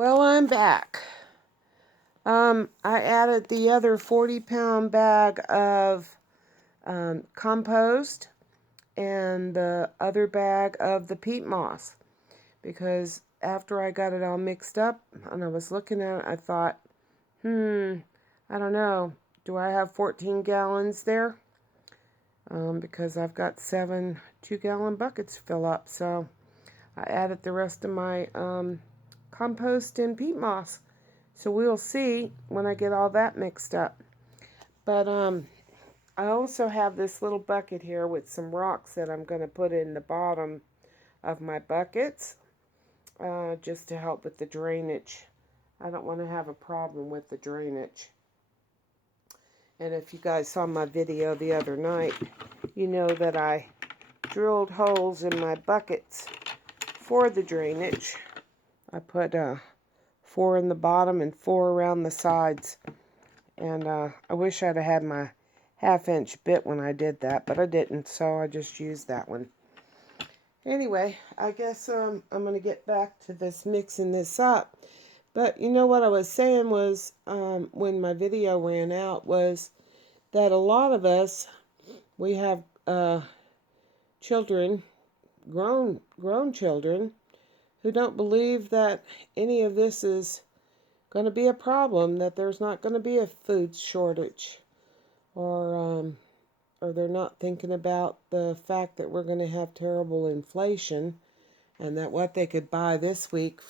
Well, I'm back. I added the other 40-pound bag of compost and the other bag of the peat moss, because after I got it all mixed up and I was looking at it, I thought, I don't know, do I have 14 gallons there? Because I've got 7 2-gallon buckets to fill up, so I added the rest of my compost and peat moss. So we'll see when I get all that mixed up. But I also have this little bucket here with some rocks that I'm going to put in the bottom of my buckets just to help with the drainage. I don't want to have a problem with the drainage. And if you guys saw my video the other night, you know that I drilled holes in my buckets for the drainage. I put 4 in the bottom and 4 around the sides. And I wish I'd have had my 1/2-inch bit when I did that, but I didn't, so I just used that one. Anyway, I guess I'm going to get back to this mixing this up. But you know what I was saying was, when my video ran out, was that a lot of us, we have children, grown children, who don't believe that any of this is going to be a problem, that there's not going to be a food shortage, or they're not thinking about the fact that we're going to have terrible inflation, and that what they could buy this week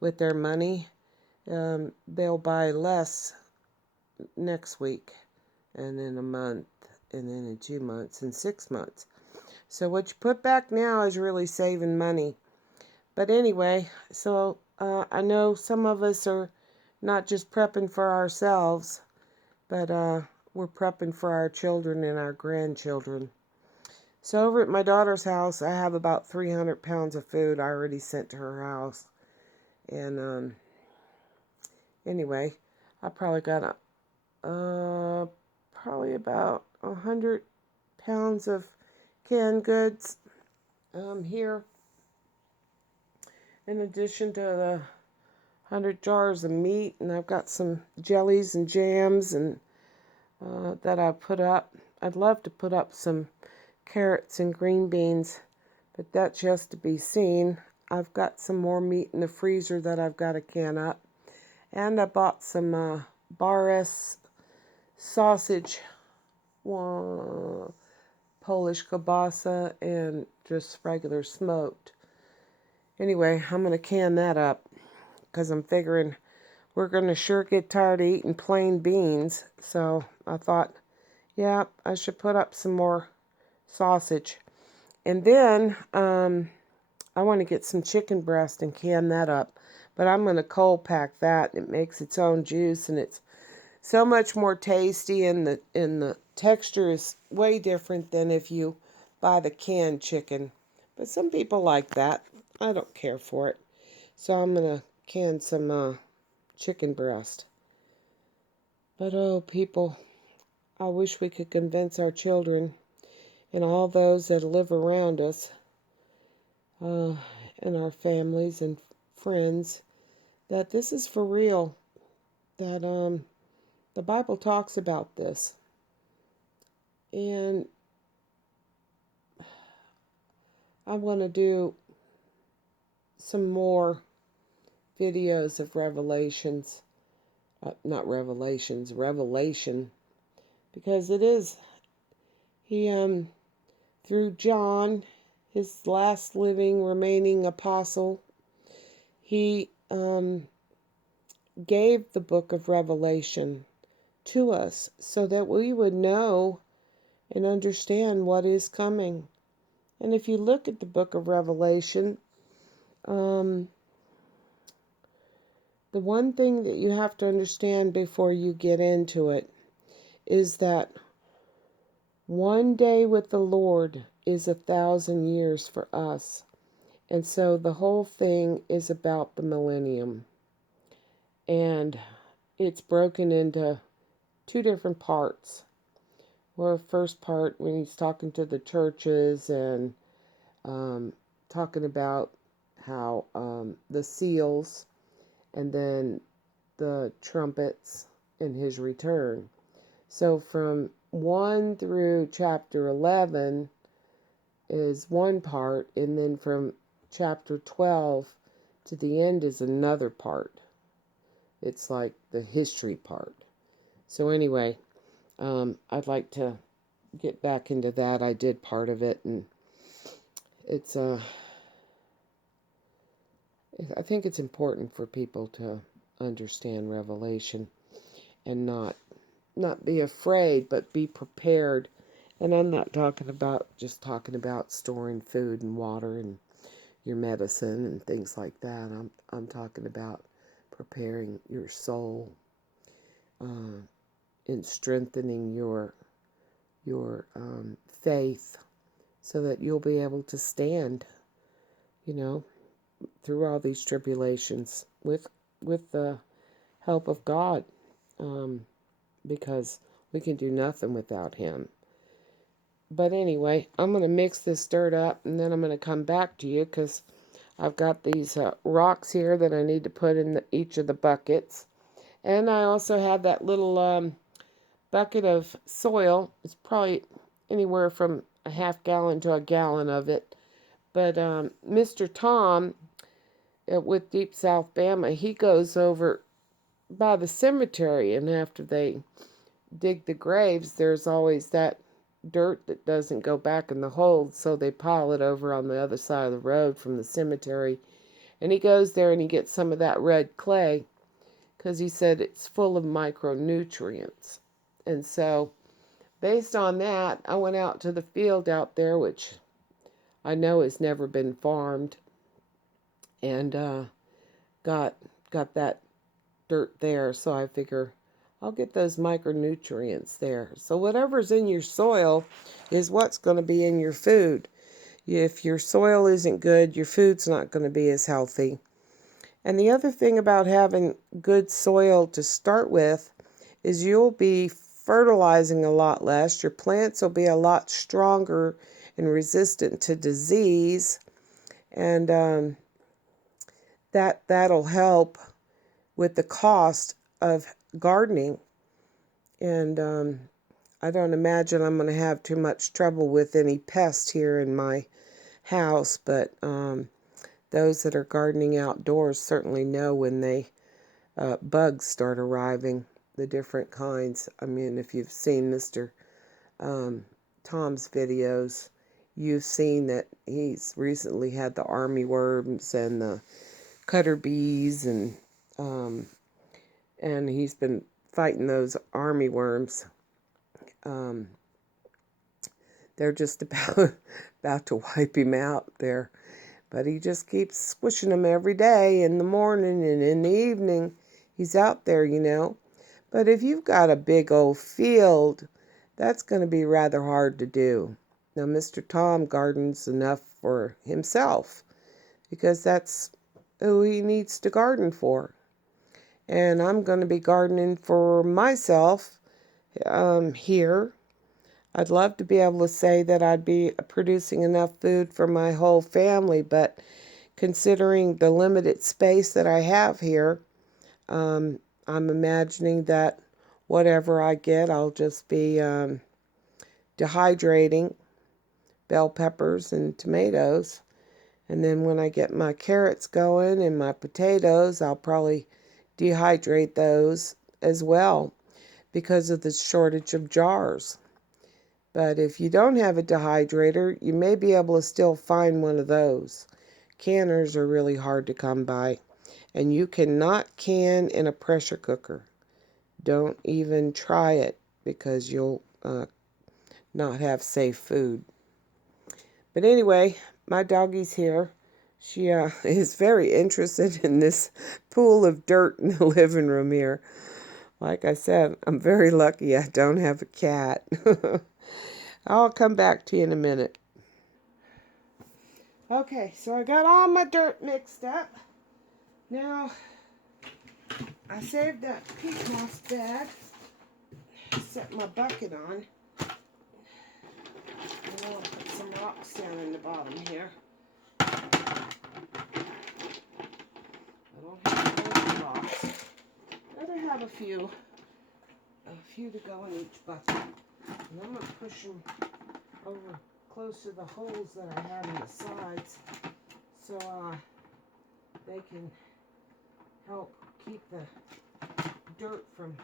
with their money, they'll buy less next week, and in a month, and then in 2 months, and 6 months. So what you put back now is really saving money. But anyway, so I know some of us are not just prepping for ourselves, but we're prepping for our children and our grandchildren. So over at my daughter's house, I have about 300 pounds of food I already sent to her house. And anyway, I probably got probably about 100 pounds of canned goods here, in addition to the 100 jars of meat, and I've got some jellies and jams and that I put up. I'd love to put up some carrots and green beans, but that's just to be seen. I've got some more meat in the freezer that I've got to can up, and I bought some Bar S sausage, Polish kielbasa, and just regular smoked. Anyway, I'm going to can that up, because I'm figuring we're going to sure get tired of eating plain beans. So I thought, yeah, I should put up some more sausage. And then I want to get some chicken breast and can that up. But I'm going to cold pack that. It makes its own juice, and it's so much more tasty, and the texture is way different than if you buy the canned chicken. But some people like that. I don't care for it. So I'm going to can some chicken breast. But oh, people, I wish we could convince our children and all those that live around us, and our families and friends, that this is for real, that the Bible talks about this. And I want to do some more videos of Revelations, not Revelations, Revelation, because it is, he, through John, his last living, remaining apostle, he gave the book of Revelation to us so that we would know and understand what is coming. And if you look at the book of Revelation, the one thing that you have to understand before you get into it is that one day with the Lord is 1,000 years for us. And so the whole thing is about the millennium. And it's broken into 2 different parts. Well, first part, when he's talking to the churches and talking about how the seals and then the trumpets in his return. So from 1 through chapter 11 is one part, and then from chapter 12 to the end is another part. It's like the history part. So anyway, I'd like to get back into that. I did part of it, and it's I think it's important for people to understand Revelation and not be afraid, but be prepared. And I'm not talking about storing food and water and your medicine and things like that. I'm talking about preparing your soul, and strengthening your faith, so that you'll be able to stand, through all these tribulations with the help of God, because we can do nothing without Him. But anyway, I'm going to mix this dirt up, and then I'm going to come back to you, because I've got these rocks here that I need to put in each of the buckets. And I also have that little bucket of soil. It's probably anywhere from a half gallon to a gallon of it. But Mr. Tom with Deep South Bama, he goes over by the cemetery, and after they dig the graves, there's always that dirt that doesn't go back in the hold, so they pile it over on the other side of the road from the cemetery. And he goes there and he gets some of that red clay, because he said it's full of micronutrients. And so, based on that, I went out to the field out there, which I know has never been farmed, and got that dirt there. So I figure I'll get those micronutrients there. So whatever's in your soil is what's going to be in your food. If your soil isn't good, your food's not going to be as healthy. And the other thing about having good soil to start with is you'll be fertilizing a lot less. Your plants will be a lot stronger and resistant to disease. And that'll help with the cost of gardening. And I don't imagine I'm going to have too much trouble with any pests here in my house, but those that are gardening outdoors certainly know when bugs start arriving, the different kinds. I mean, if you've seen Mr. Tom's videos, you've seen that he's recently had the army worms and the cutter bees, and he's been fighting those army worms. They're just about to wipe him out there. But he just keeps squishing them every day, in the morning and in the evening. He's out there, But if you've got a big old field, that's going to be rather hard to do. Now, Mr. Tom gardens enough for himself, because that's who he needs to garden for. And I'm going to be gardening for myself here. I'd love to be able to say that I'd be producing enough food for my whole family, but considering the limited space that I have here, I'm imagining that whatever I get, I'll just be dehydrating bell peppers and tomatoes. And then when I get my carrots going and my potatoes, I'll probably dehydrate those as well, because of the shortage of jars. But if you don't have a dehydrator, you may be able to still find one of those. Canners are really hard to come by. And you cannot can in a pressure cooker. Don't even try it, because you'll not have safe food. But anyway, my doggie's here. She is very interested in this pool of dirt in the living room here. Like I said, I'm very lucky I don't have a cat. I'll come back to you in a minute. Okay, so I got all my dirt mixed up. Now, I saved that peat moss bag. Set my bucket on. And I'll put some rocks down in the bottom here. I don't have any rocks. a few to go in each bucket. And I'm going to push them over close to the holes that I have in the sides so they can help keep the dirt from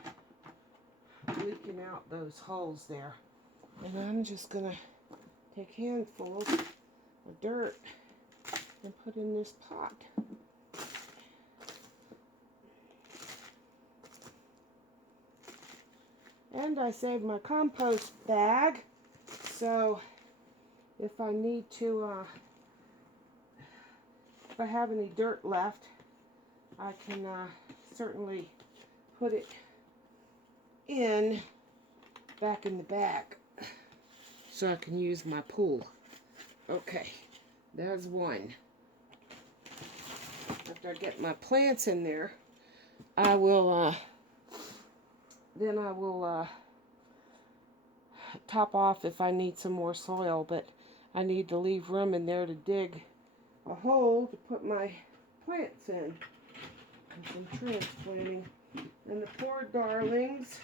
leaking out those holes there. And I'm just going to take handfuls of dirt and put in this pot. And I saved my compost bag, so if I need to, if I have any dirt left, I can certainly put it back in the bag so I can use my pool. Okay, there's one. After I get my plants in there, I will top off if I need some more soil, but I need to leave room in there to dig a hole to put my plants in. And some transplanting. And the poor darlings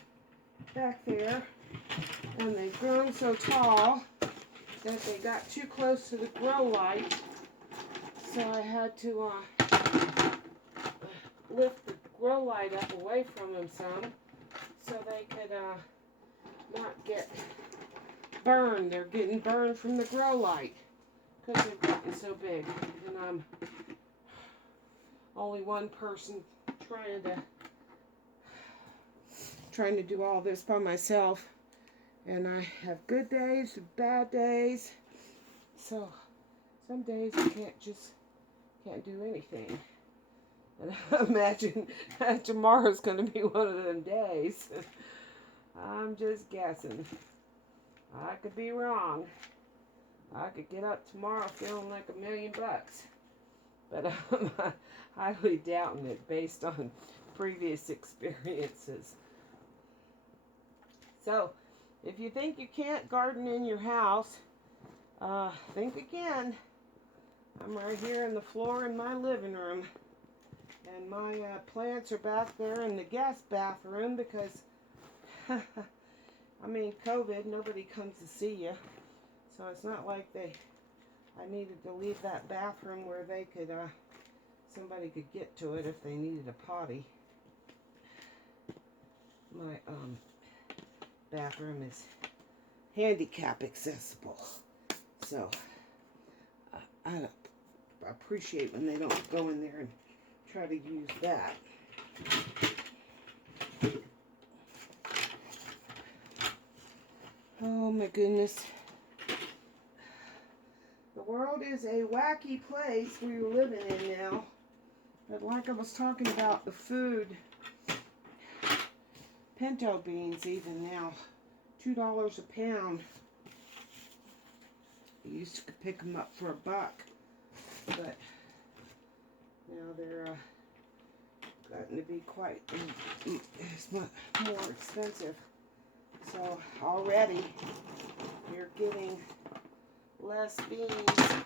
back there, and they've grown so tall that they got too close to the grow light, so I had to lift the grow light up away from them some so they could not get burned. They're getting burned from the grow light because they're getting so big, and I'm only one person trying to do all this by myself, and I have good days and bad days, so some days I can't do anything. And I imagine tomorrow's going to be one of them days. I'm just guessing. I could be wrong. I could get up tomorrow feeling like $1 million, but I'm highly doubting it based on previous experiences. So, if you think you can't garden in your house, think again. I'm right here on the floor in my living room, and my plants are back there in the guest bathroom because, I mean, COVID, nobody comes to see you, so it's not like I needed to leave that bathroom where they could, somebody could get to it if they needed a potty. My bathroom is handicap accessible, so I appreciate when they don't go in there and try to use that. Oh my goodness. The world is a wacky place we're living in now. But like I was talking about the food, pinto beans even now, $2 a pound. You used to pick them up for $1, but now they're gotten to be quite it's much more expensive. So already you're getting less beans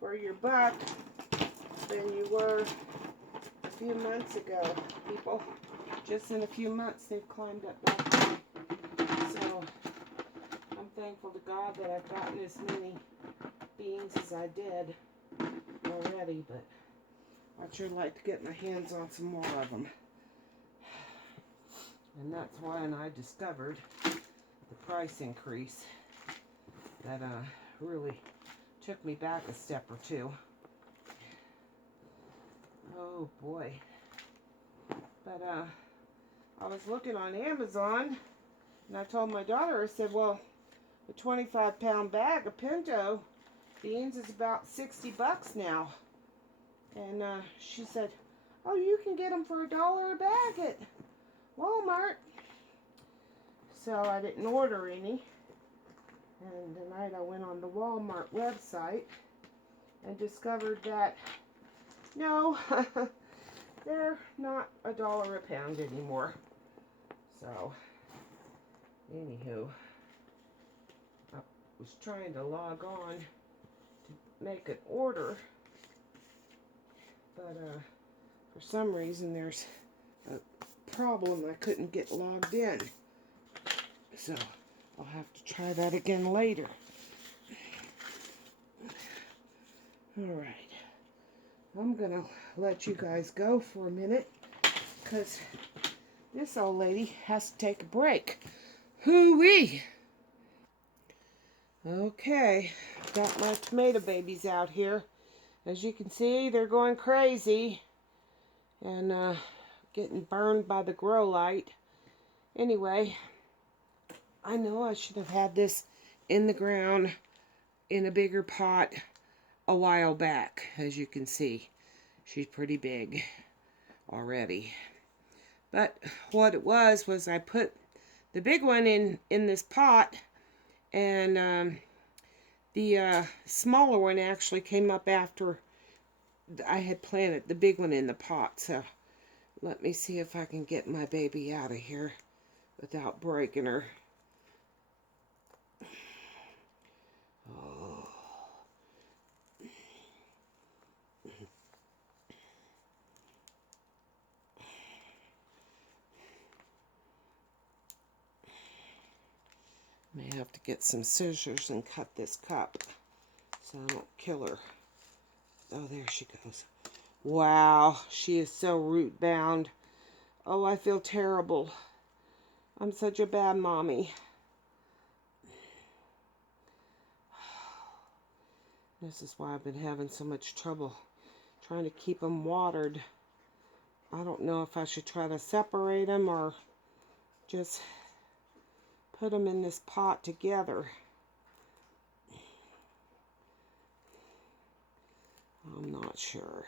for your buck than you were a few months ago, people. Just in a few months they've climbed up that high. So I'm thankful to God that I've gotten as many beans as I did already, but I'd sure like to get my hands on some more of them. And that's when I discovered the price increase that really took me back a step or two. Oh boy. But I was looking on Amazon, and I told my daughter, I said, well, a 25-pound bag of pinto beans is about $60 now. And she said, oh, you can get them for $1 a bag at Walmart. So I didn't order any. And tonight I went on the Walmart website and discovered that, no, they're not $1 a pound anymore. So, anywho, I was trying to log on to make an order, but for some reason there's a problem. I couldn't get logged in. So I'll have to try that again later. Alright. I'm going to let you guys go for a minute because this old lady has to take a break. Hoo-wee! Okay, got my tomato babies out here. As you can see, they're going crazy and getting burned by the grow light. Anyway, I know I should have had this in the ground in a bigger pot a while back. As you can see, she's pretty big already. But what it was I put the big one in this pot, and the smaller one actually came up after I had planted the big one in the pot. So let me see if I can get my baby out of here without breaking her. Oh. May have to get some scissors and cut this cup so I don't kill her. Oh, there she goes. Wow, she is so root bound. Oh, I feel terrible. I'm such a bad mommy. This is why I've been having so much trouble trying to keep them watered. I don't know if I should try to separate them or just put them in this pot together. I'm not sure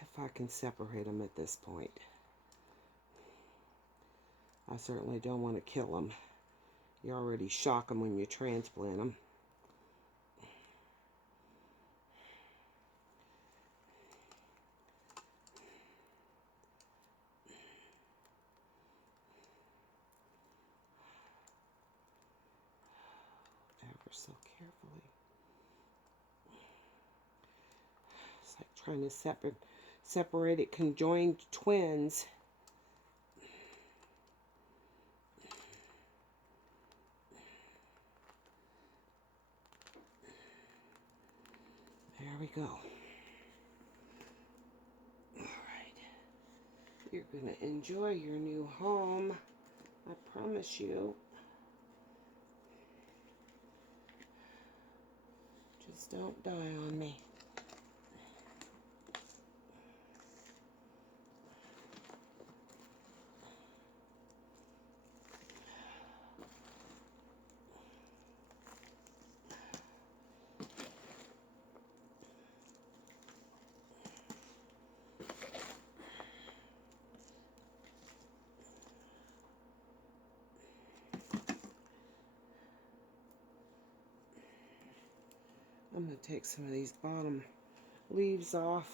if I can separate them at this point. I certainly don't want to kill them. You already shock them when you transplant them. Ever so carefully. It's like trying to separate it conjoined twins. There we go. Alright. You're going to enjoy your new home. I promise you. Just don't die on me. I'm going to take some of these bottom leaves off.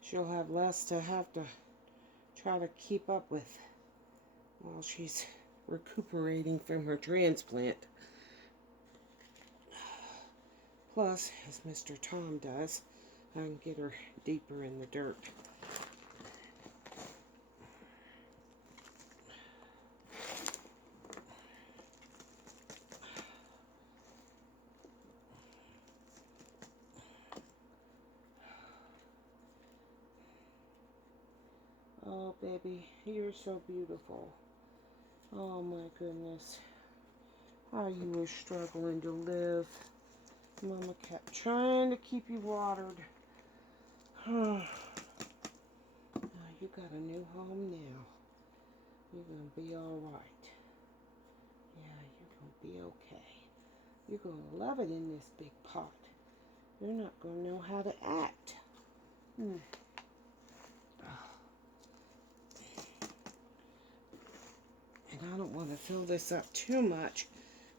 She'll have less to have to try to keep up with while she's recuperating from her transplant. Plus, as Mr. Tom does, I can get her deeper in the dirt. Oh, baby, you're so beautiful. Oh, my goodness. How you were struggling to live. Mama kept trying to keep you watered. Now you got a new home now. You're going to be all right. Yeah, you're going to be okay. You're going to love it in this big pot. You're not going to know how to act. And I don't want to fill this up too much,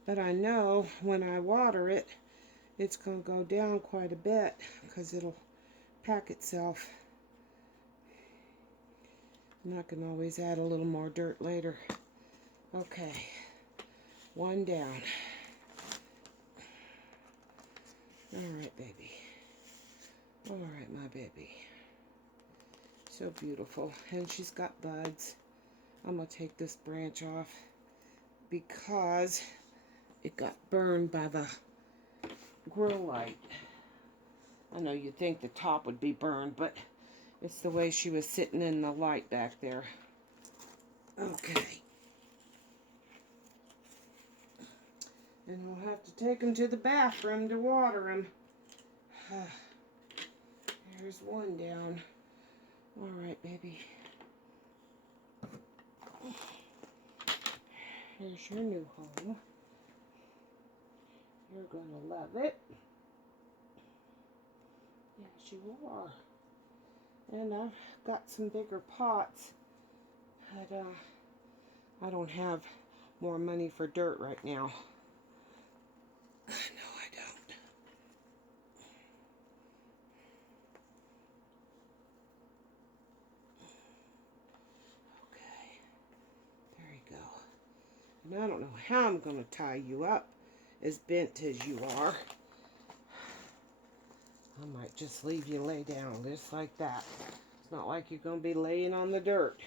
but I know when I water it, it's going to go down quite a bit because it'll pack itself. And I can always add a little more dirt later. Okay, one down. All right, baby. All right, my baby. So beautiful. And she's got buds. I'm going to take this branch off because it got burned by the grow light. I know you'd think the top would be burned, but it's the way she was sitting in the light back there. Okay. And we'll have to take them to the bathroom to water them. There's one down. All right, baby. Here's your new home. You're going to love it. Yes, you are. And I've got some bigger pots, but I don't have more money for dirt right now. No, I don't. Okay, there you go. And I don't know how I'm going to tie you up, as bent as you are. I might just leave you lay down just like that. It's not like you're going to be laying on the dirt,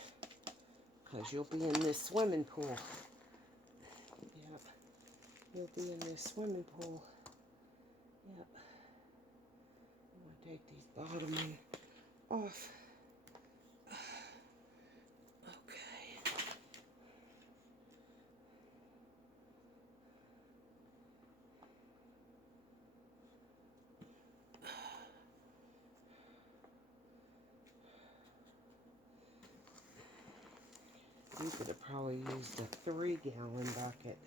because you'll be in this swimming pool. Yep, you'll be in this swimming pool. Yep. I'm going to take these bottom off. Okay. You could have probably used a 3-gallon bucket.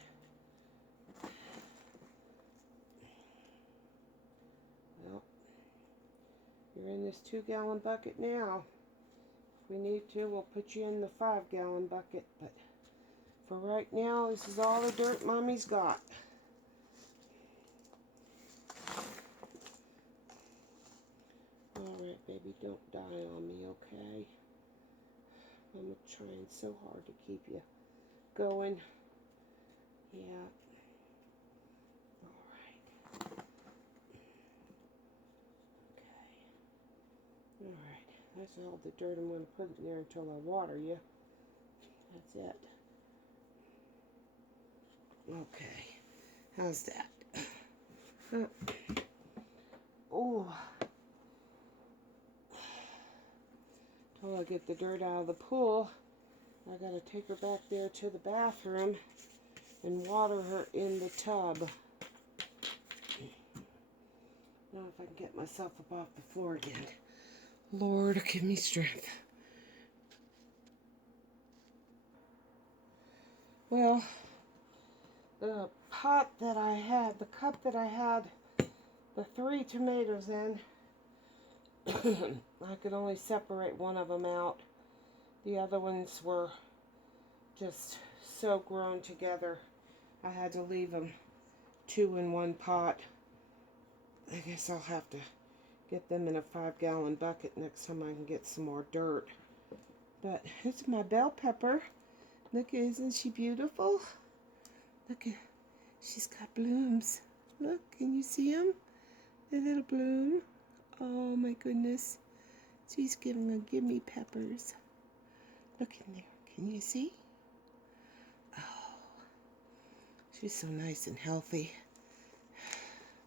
Well, you're in this 2-gallon bucket now. If we need to, we'll put you in the 5-gallon bucket, but for right now, this is all the dirt Mommy's got. Alright, baby, don't die on me, okay? I'm trying so hard to keep you going. Yeah. Alright. Okay. Alright, that's all the dirt I'm going to put in there until I water you. That's it. Okay. How's that? Oh. Till I get the dirt out of the pool, I gotta take her back there to the bathroom and water her in the tub. Now if I can get myself up off the floor again. Lord, give me strength. Well, the pot that I had, the cup that I had the 3 tomatoes in, I could only separate one of them out. The other ones were just so grown together. I had to leave them 2 in one pot. I guess I'll have to get them in a 5-gallon bucket next time I can get some more dirt. But it's my bell pepper. Look, isn't she beautiful? Look, she's got blooms. Look, can you see them? The little bloom. Oh my goodness. She's giving a gimme peppers. Look in there. Can you see? Oh, she's so nice and healthy.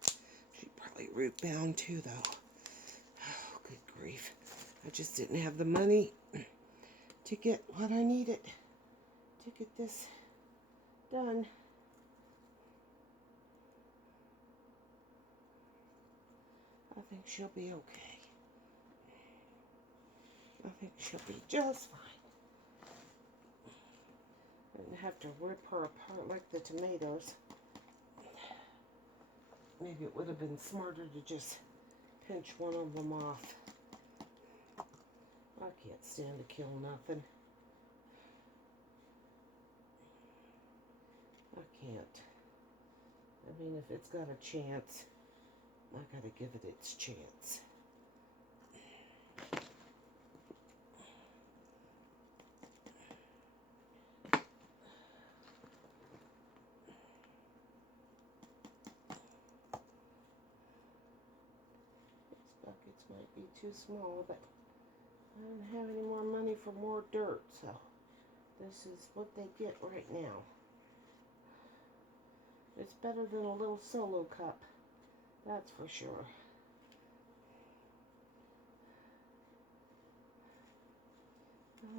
She's probably root bound too, though. Oh, good grief. I just didn't have the money to get what I needed to get this done. I think she'll be okay. I think she'll be just fine. I didn't have to rip her apart like the tomatoes. Maybe it would have been smarter to just pinch one of them off. I can't stand to kill nothing. I can't. I mean, if it's got a chance, I gotta give it its chance. These buckets might be too small, but I don't have any more money for more dirt, so this is what they get right now. It's better than a little solo cup, that's for sure.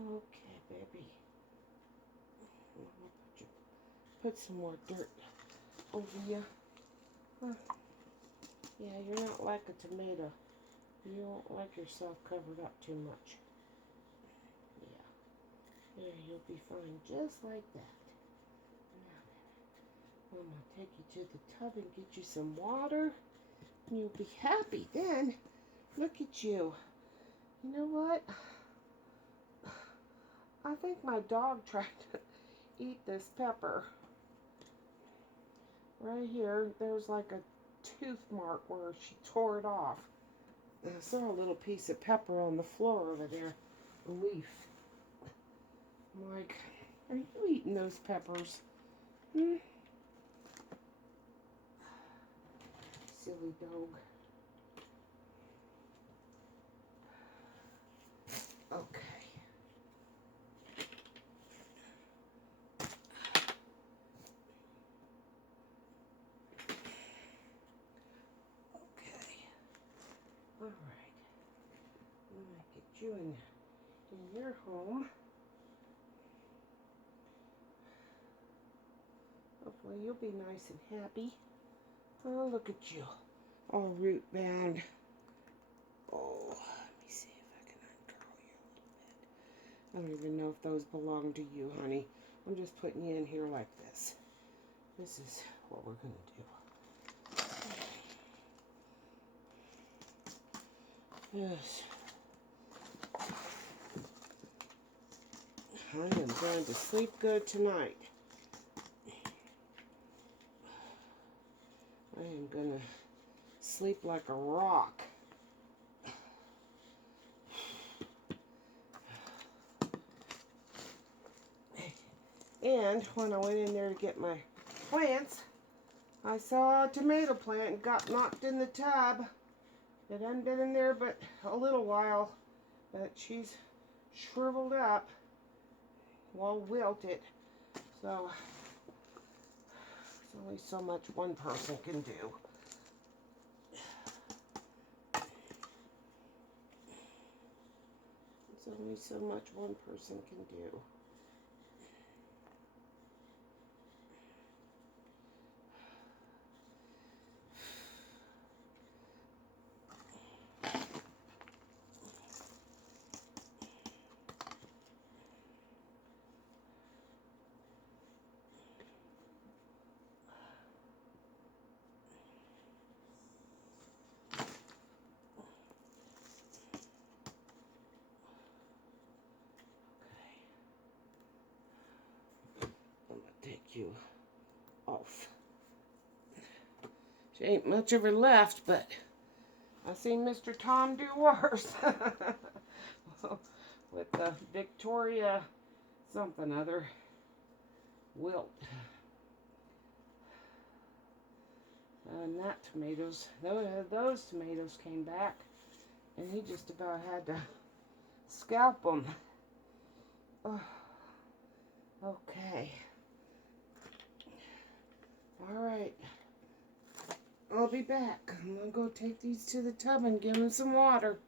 Okay, baby. Put some more dirt over you. Huh. Yeah, you're not like a tomato. You don't like yourself covered up too much. Yeah. There, you'll be fine just like that. Now, I'm going to take you to the tub and get you some water. And you'll be happy then. Look at you. You know what? I think my dog tried to eat this pepper. Right here, there's like a tooth mark where she tore it off. And I saw a little piece of pepper on the floor over there, a leaf. I'm like, are you eating those peppers? Hmm? Silly dog. Okay. Okay. All right. I'm going to get you in your home. Hopefully you'll be nice and happy. Oh, look at you. All root bound. Oh, let me see if I can uncurl you a little bit. I don't even know if those belong to you, honey. I'm just putting you in here like this. This is what we're going to do. Yes. I am going to sleep good tonight. I am going to sleep like a rock. And when I went in there to get my plants, I saw a tomato plant and got knocked in the tub. It hadn't been in there but a little while, but she's shriveled up, well wilted. So there's only so much one person can do. There's only so much one person can do. Take you off. She ain't much of her left, but I seen Mr. Tom do worse. With the Victoria something other wilt. And that tomatoes, those tomatoes came back, and he just about had to scalp them. Oh, okay. All right. I'll be back. I'm going to go take these to the tub and give them some water.